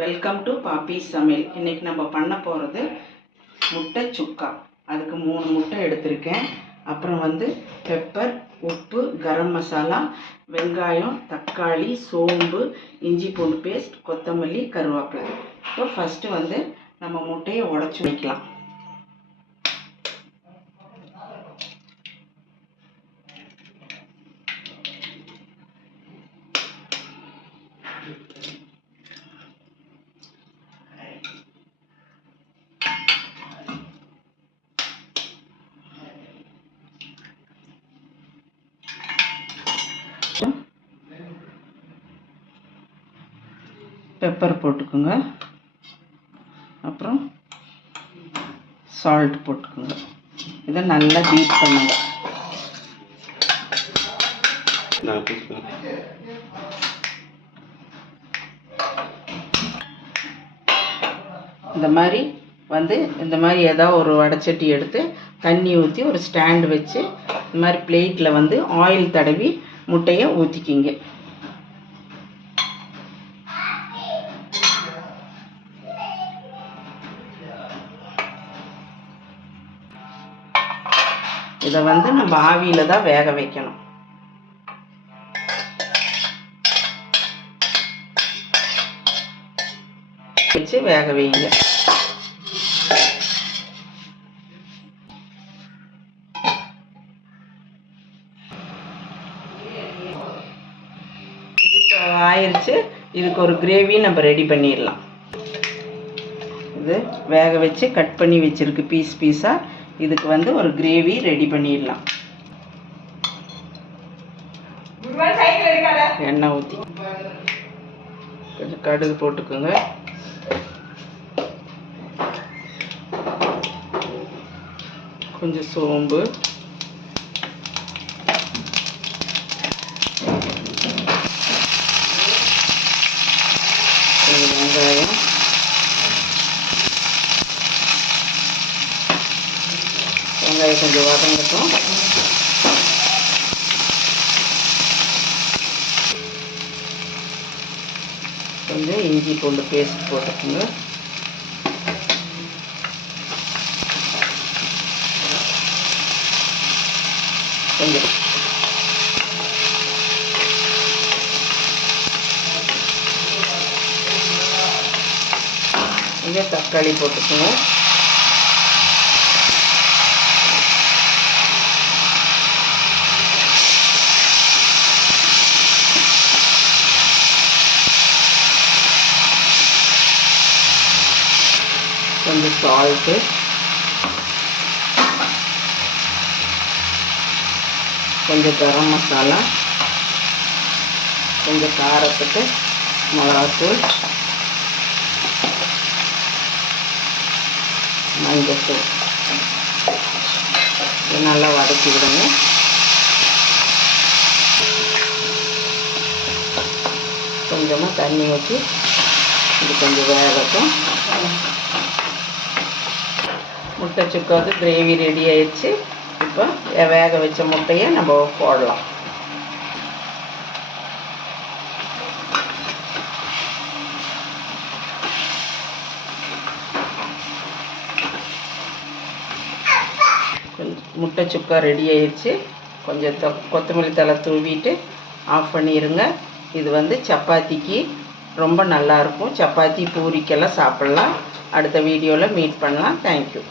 Welcome to பாப்பி சமையல் இன்றைக்கி நம்ம பண்ண போகிறது முட்டை சுக்கா. அதுக்கு மூணு முட்டை எடுத்திருக்கேன். அப்புறம் வந்து பெப்பர் உப்பு கரம் மசாலா வெங்காயம் தக்காளி சோம்பு இஞ்சி பூண்டு பேஸ்ட் கொத்தமல்லி கருவேப்பிலை. இப்போ ஃபஸ்ட்டு வந்து நம்ம முட்டையை உடச்சி வைக்கலாம். பெப்பர் போட்டுக்கோங்க. அப்புறம் சால்ட் போட்டுக்கோங்க. இதை நல்லா பீட் பண்ணுங்க. இந்த மாதிரி வந்து இந்த மாதிரி ஏதாவது ஒரு வடைச்சட்டி எடுத்து தண்ணி ஊற்றி ஒரு ஸ்டாண்ட் வச்சு இந்த மாதிரி பிளேட்டில் வந்து ஆயில் தடவி முட்டையை ஊற்றிக்கிங்க இதை வந்து நம்ம ஆவியில் தான் வேக வைக்கணும். வச்சு வேக வைங்க. ஆயிடுச்சு இதுக்கு ஒரு கிரேவி நம்ம ரெடி பண்ணிடலாம். இது வேக வச்சு கட் பண்ணி வச்சிருக்கு பீஸ் பீஸாக இதுக்கு வந்து ஒரு கிரேவி ரெடி பண்ணிடலாம். எண்ணெய் ஊற்றி கொஞ்சம் கடுகு போட்டுக்கோங்க. கொஞ்சம் சோம்பு கொஞ்சம் வெங்காயம் வெங்காயம் கொஞ்சம் வதங்கட்டும் கொஞ்சம் இஞ்சி பூண்டு பேஸ்ட் போட்டுக்கோங்க. கொஞ்சம். கொஞ்சம் தக்காளி போட்டுக்கோங்க. கொஞ்சம் சால்ட்டு கொஞ்சம் கரம் மசாலா. கொஞ்சம் காரத்துக்கு மிளகாத்தூள். மஞ்சத்தூள். இது நல்லா வதக்கி விடுங்க. கொஞ்சமாக தண்ணி ஊற்றி இது கொஞ்சம் வேகட்டும். முட்டை சுக்காது கிரேவி ரெடி ஆயிடுச்சு. இப்போ வேக வச்ச முட்டையை நம்ம போடலாம். கொஞ்சம் முட்டை சுக்கா ரெடி ஆயிடுச்சு. கொஞ்சம் தொ கொத்தமல்லி தழை தூவிட்டு ஆஃப் பண்ணிடுங்க இது வந்து சப்பாத்திக்கு ரொம்ப நல்லாயிருக்கும் சப்பாத்தி பூரிக்கெல்லாம் சாப்பிட்லாம். அடுத்த வீடியோவில் மீட் பண்ணலாம். தேங்க்யூ